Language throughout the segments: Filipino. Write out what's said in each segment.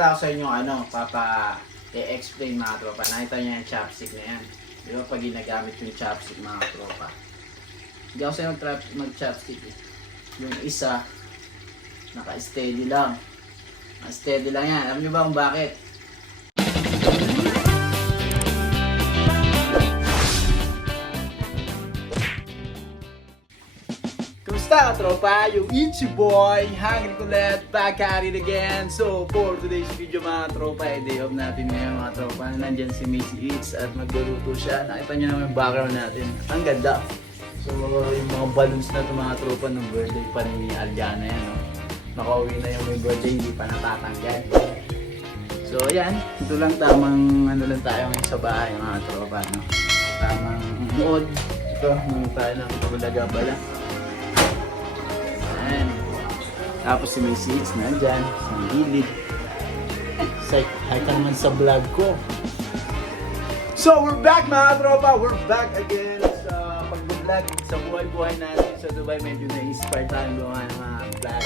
Ako sa inyo i-explain mga tropa. Nakita niyo yung chopstick na yan. Di ba pag ginagamit yung chopstick mga tropa? Hindi ako sa inyo mag-chopstick eh. Yung isa, naka-steady lang. Naka-steady lang yan. Alam niyo ba kung bakit? Kumusta tropa? Yung Itchy Boy, Hungry Colette, back at it again. So for today's video mga tropa, day off natin ngayon mga tropa. Nandyan si Macy Eats at magluluto siya. Nakita niyo naman yung background natin. Ang ganda. So yung mga balloons na ito mga tropa ng birthday pa ni Aljana yan. No? Nakauwi na yung birthday, hindi pa natatanggal. So ayan, ito lang tamang lang tayo ngayon sa bahay mga tropa. No? Tamang mood. Ito, nung tayo ng bulaga-bala. Tapos si Macy Eats nandyan, sa gilid. Say, hi ka naman sa vlog ko. So we're back mga tropa, we're back again sa pag-vlog, sa buhay-buhay natin sa Dubai. Medyo na-inspire tayong gawa ng mga vlog.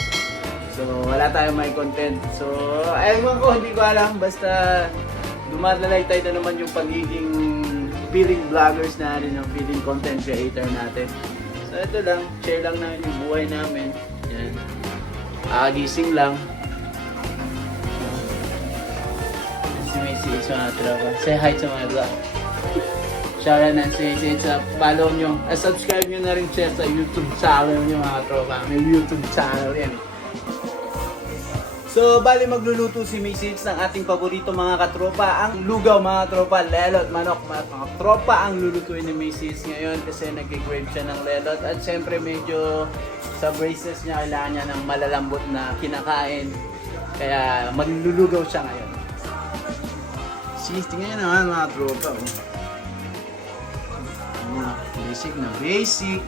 So wala tayong may content. So ayun ko, hindi ko alam, basta dumadalay tayo na naman yung pagiging feeling vloggers natin, yung feeling content creator natin. So ito lang, share lang namin yung buhay namin. Yan. Gising lang. Si Macy Eats mga tropa. Say hi sa mga vlog. Shoutout na si Macy Eats. Follow nyo. Subscribe nyo na rin siya sa YouTube channel nyo mga tropa. May YouTube channel yan. So, bali magluluto si Macy Eats ng ating paborito mga katropa. Ang lugaw mga tropa, lelot, manok. Mga tropa ang lulutuin ni Macy Eats ngayon kasi nag-grave siya ng lelot. At syempre medyo sa braces niya kailangan niya ng malalambot na kinakain. Kaya maglulugaw siya ngayon. Tingnan naman mga tropa. Basic na basic.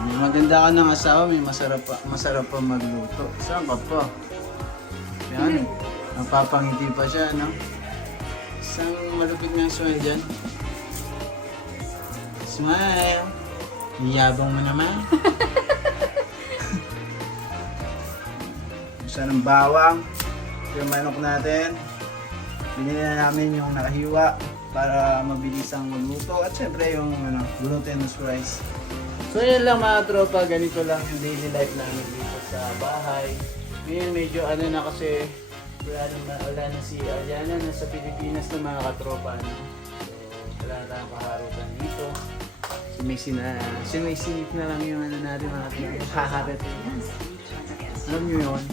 May maganda ka ng asawa, may masarap pa magluto. Saan ka pa? Yan. Napapangiti pa siya, no? Isang malupit nga smile dyan. Smile! Iyabang mo naman. Gusto ng bawang. Yung manok natin. Binili na namin yung nakahiwa para mabilis ang magluto. At syempre yung glutinous rice. So yun lang mga tropa, ganito lang yung daily life namin dito sa bahay. Ngayon medyo na kasi wala na si Aljana, nasa Pilipinas na mga katropa. No? So wala tayong kaharutan dito. Si Macy na lang yung natin mga kaharat. Alam nyo yun?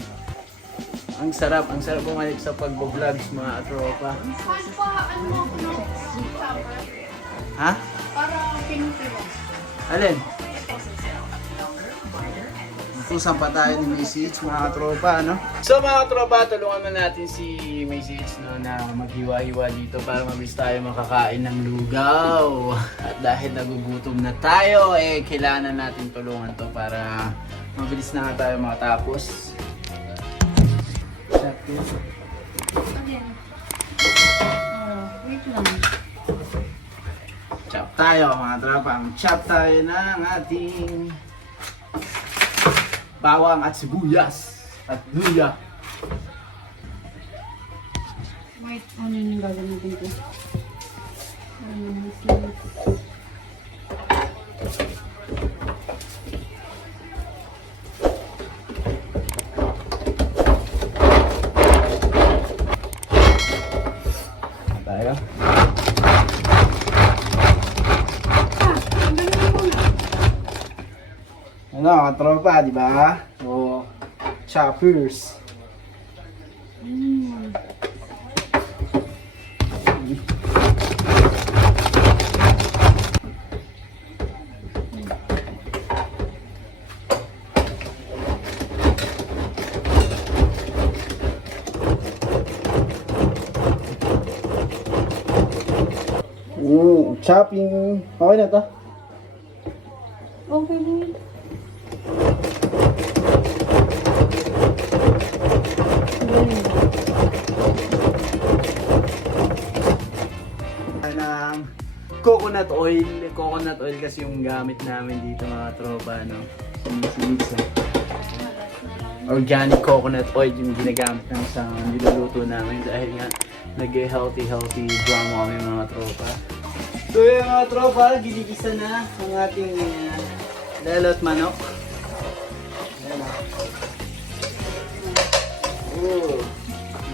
Ang sarap bumalik sa pag-vlogs mga tropa. Ha? Para pinutiro. Alin? Kusan pa tayo ni Macy Eats mga katropa, no? So mga katropa, tulungan na natin si Macy Eats na maghiwa-hiwa dito para mabilis tayo makakain ng lugaw. At dahil nagugutom na tayo, kailangan natin tulungan to para mabilis na nga tayo makatapos. Again. Wait lang. Chop tayo mga tropa, chop tayo ng ating bawang at sibuyas at luya. Wait, ano yung gagamitin ko? Tayo. Ano, katropa, di ba? O, choppers. Chopping. Okay na to? Okay, wait. Coconut oil. Coconut oil kasi yung gamit namin dito mga tropa, no? Sinis. organic coconut oil yung ginagamit ng sa niluluto namin dahil nga nag-healthy drum kami mga tropa. So yung mga tropa, ginigisa na ang ating lelot manok. Ayan o.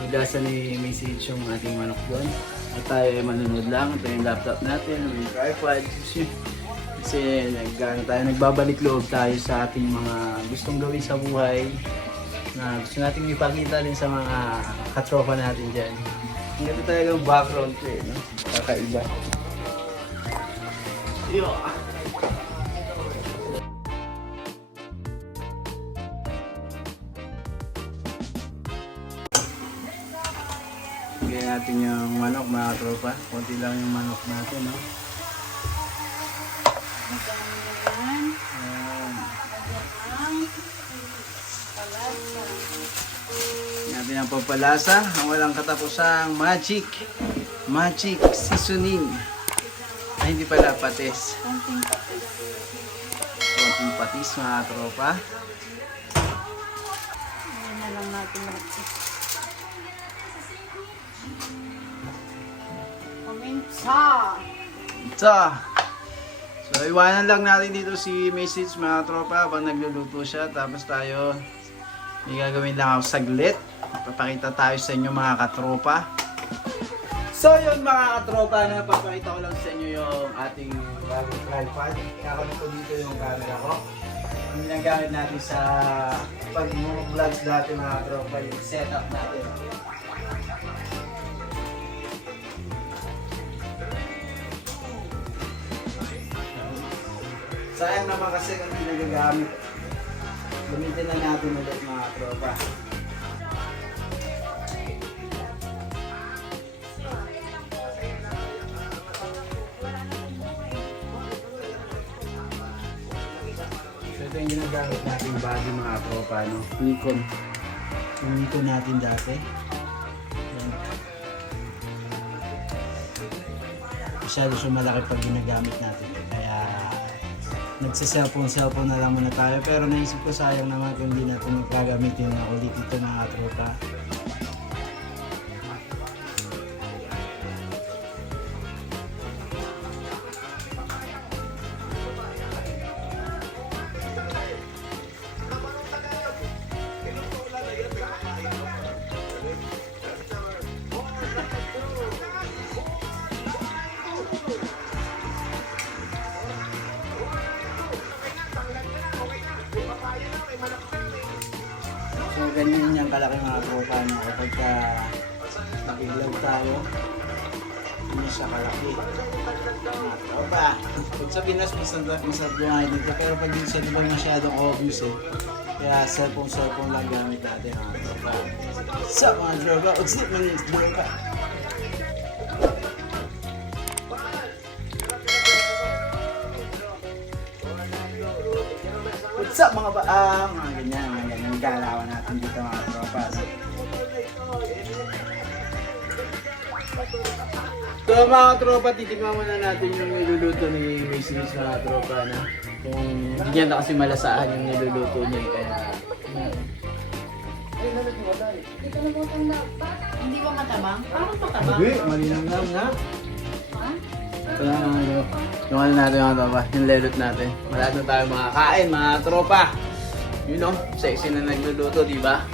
Nagasa ni message yung ating manok doon. At tayo ay manunod lang. Ito yung laptop natin, may tripod. Kasi nagbabalik loob tayo sa ating mga gustong gawin sa buhay na gusto nating ipakita din sa mga katropa natin dyan. Ang ganda talagang background ko eh, no? Kakaiba. Yo! Bigyan natin yung manok mga tropa. Konti lang yung manok natin, no? Ayan. Natin ang pampalasa, ang walang katapusang magic seasoning. Ay, hindi pala, patis. Konting patis mga tropa. Ayan na lang natin natin. Paminsa! Ito. So, iwanan lang natin dito si Message mga tropa habang nagluluto siya. Tapos tayo, may gagawin lang ako saglit. Papakita tayo sa inyo mga katropa. So yun mga katropa, na papakita ko lang sa inyo yung ating bagong tripod. Kakalit ko dito yung camera ko. Ang ginagamit natin sa pag-vlogs dati mga katropa, yung setup natin. Sayang naman kasi kung hindi nagagamit. Gamitin na natin ulit mga tropa. So ito yung ginagamit natin body mga tropa, no? Nikon. Yung Nikon natin dati. Yan. Masyado siya malaki pag ginagamit natin. Kaya nagsa-cellphone na lang muna tayo, pero naisip ko sayang naman kung hindi natin magpagamitin na ulit ito mga tropa. So ganyan yung kalaki mga tropa, no? Kapag nakiglaw tayo, hindi siya kalaki. Mga tropa, pag sa Pinas masarap lumayan dito, pero pag yun siya diba masyadong obvious eh. Kaya cellphone lang gamit natin mga tropa. So mga tropa, ugsip mga tropa. What's up mga baang? Mga ganyan galawan natin dito mga tropa. So mga tropa, titignan muna natin yung niluluto ni Mrs. mga tropa na. Kung hindi niya na kasi malasahan yung niluluto niya kaya... Hindi ba matabang? Parang matabang. Hindi, malinang lang na. Ha? Ito lang yung ano natin mga tropa, yung lelot natin. Malapit na tayo makakain mga tropa. You know, sexy na nagluluto, di ba?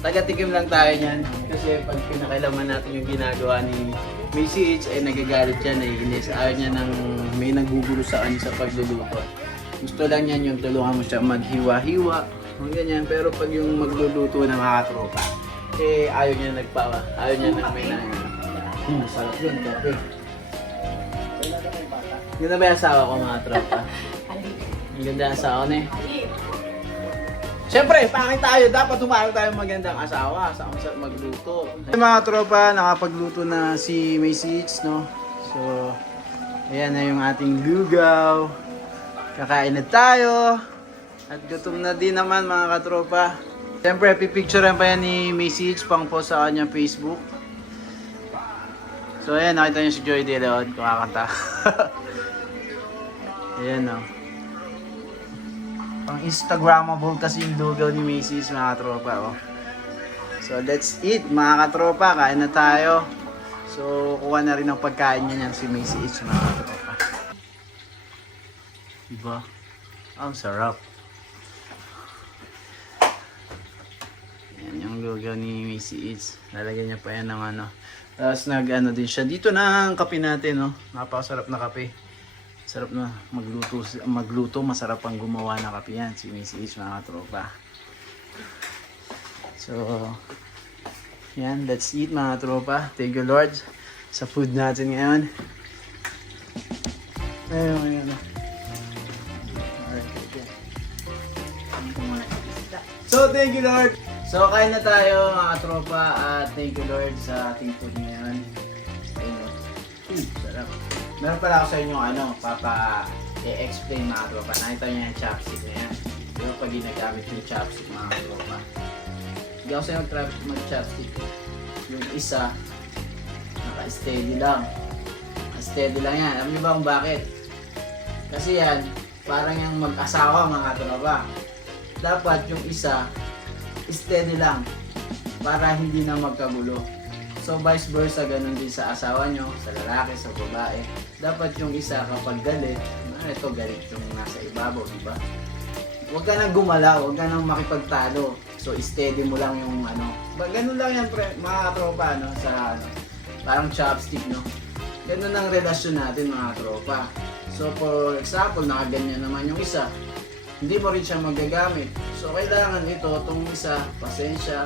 Taga-tikim lang tayo niyan. Kasi pag pinakailaman natin yung ginagawa ni Missy H, ay nagagalit siya, naiinis. Ayaw niya ng may nagugulo sa kanya sa pagluluto. Gusto lang niyan yung tulungan mo siya maghiwa-hiwa. Mga ganyan. Pero pag yung magluluto ng mga tropa, eh ayaw niya nagpawa. Ayaw niya nang may masarap yun, kape. Ganda ba yung asawa ko mga tropa? Ang ganda ang asawa ko na eh. Siyempre, pangit tayo. Dapat humarap tayo magandang asawa sa magluto. Mga tropa, nakapagluto na si Message, no? So, ayan na yung ating lugaw. Kakain na tayo. At gutom na din naman mga katropa. Siyempre, pipicturean pa yan ni Message pang post sa kanyang Facebook. So, ayan, nakita niyo si Joy De Leon kakanta. Ayan, no? Pang Instagrammable kasi yung lugaw ni Macy's mga katropa. Oh. So let's eat mga katropa. Kain na tayo. So kuha na rin ng pagkain niya yan si Macy's mga katropa. Diba? Ang sarap. Yan yung lugaw ni Macy's. Lalagyan niya pa yan ng ano. Tapos nag-ano din siya. Dito na ang kape natin. No? Napakasarap na kape. Sarap na magluto, masarap pang gumawa ng kape yan si Macy's mga tropa. So, yan, let's eat mga tropa. Thank you Lord sa food natin ngayon. Ayun. Alright, okay. Ito muna sa isda. So, thank you Lord. So, kain na tayo mga tropa at thank you Lord sa ating food ngayon. Ayun, sarap. Meron pala ako sa inyo i-explain mga tropa. Nakita niyo yung chopstick na yan. Pero pag ginagamit yung chopstick mga tropa. Hindi ako sa inyo mag-chopstick. Yung isa, naka-steady lang. Steady lang yan. Alam niyo ba kung bakit? Kasi yan, parang yung mag-asawa mga tropa. Dapat yung isa, steady lang. Para hindi na magkagulo. So vice versa, ganun din sa asawa nyo, sa lalaki, sa babae. Dapat yung isa kapag galit, ito galit yung nasa ibabaw, di ba? Huwag ka nang gumalaw, huwag ka nang makipagtalo. So steady mo lang yung ganun lang yan mga tropa, sa parang chopstick, no? Ganun ang relasyon natin mga tropa. So for example, nakaganyan naman yung isa, hindi mo rin siya magagamit. So kailangan ito, itong isa, pasensya.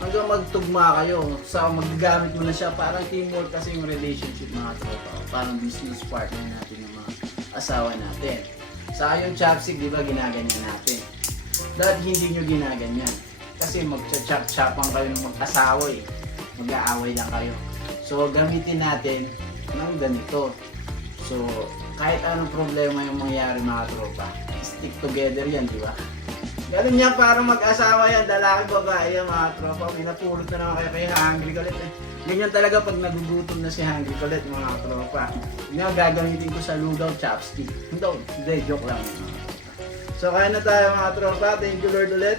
Hanggang magtugma kayo, sa magagamit mo na siya, parang teamwork kasi yung relationship mga tropa. Parang business partner natin yung mga asawa natin. Sa yung chopstick, di ba ginaganyan natin? Dahil hindi nyo ginaganyan. Kasi mag-chop-chopan kayo ng mag-asawa eh. Mag-aaway lang kayo. So gamitin natin ng ganito. So kahit anong problema yung mangyari mga tropa, stick together yan, di ba? Ganun niya para mag-asawa yan, lalaki babae yan mga tropa. May napulot na naman kayo kay Hungry Kulit eh. Ganyan talaga pag nagugutom na si Hungry Kulit mga tropa. Yung gagamitin ko sa lugaw chopstick. Hindi, joke lang mga tropa. So kaya na tayo mga tropa. Thank you Lord ulit.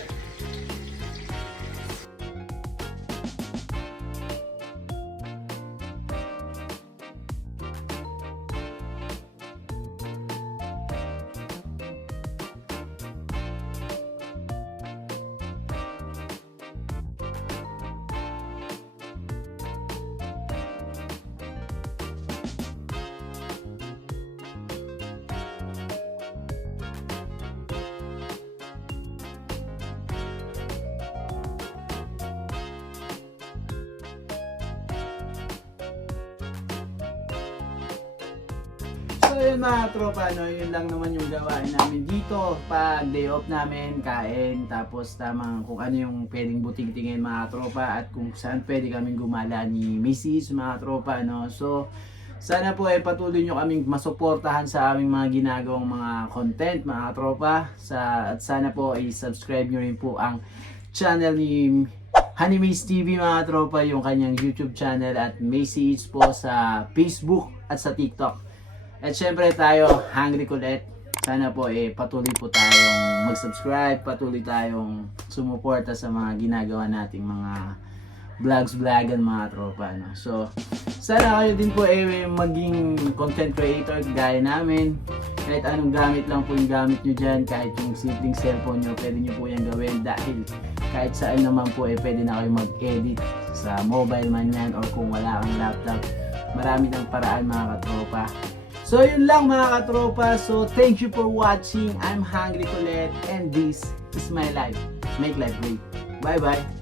So yun mga tropa, yun lang naman yung gawain namin dito pag day off namin, kain, tapos tamang kung ano yung pwedeng buting-tingin mga tropa at kung saan pwede kaming gumala ni Mrs. mga tropa. So sana po patuloy nyo kaming masuportahan sa aming mga ginagawang mga content mga tropa. At sana po subscribe nyo rin po ang channel ni Honey Mace TV mga tropa, yung kanyang YouTube channel, at Mace po sa Facebook at sa TikTok. At syempre tayo, Hungry Kulit. Sana po patuloy po tayong mag-subscribe, patuloy tayong sumuporta sa mga ginagawa nating mga vlogan mga tropa. So, sana kayo din po maging content creator gaya namin. Kahit anong gamit lang po yung gamit nyo dyan, kahit yung simpleng cellphone nyo, pwede nyo po yan gawin dahil kahit saan naman po pwede na kayo mag-edit sa mobile man yan or kung wala kang laptop. Marami ng paraan mga katropa. So yun lang mga katropa. So thank you for watching. I'm Hungry Kulit and this is my life. Make life great. Bye bye.